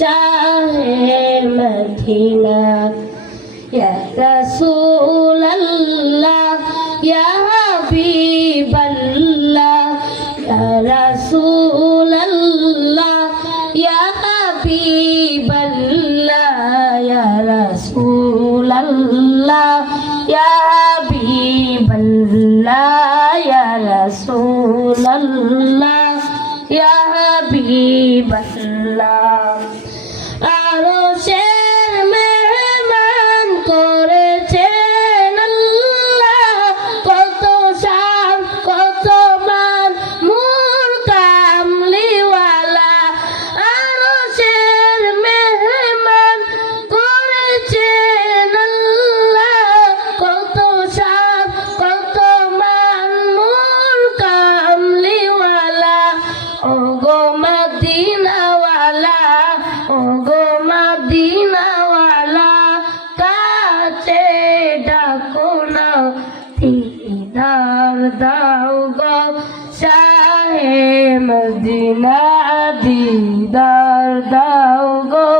শাহে Medina ইয়া রাসূলুল্লাহ ইয়া হাবিবাল্লাহ ইয়া রাসূলুল্লাহ ইয়া হাবিবাল্লাহ ইয়া রাসূলুল্লাহ ইয়া হাবিবাল্লাহ ইয়া রাসূলুল্লাহ ইয়া হাবিবাল্লাহ আরশের মেহমান করেছেন আল্লাহ কত শান কত মান নূর কামলিওয়ালা আরশের মেহমান করেছেন আল্লাহ কত শান কত মান নূর কামলিওয়ালা ওগো মদিনাওয়ালা ওগো মদিনাওয়ালা কাছে ডাকো না দিদার দাও গো শাহে মদিনা দিদার দাও গো।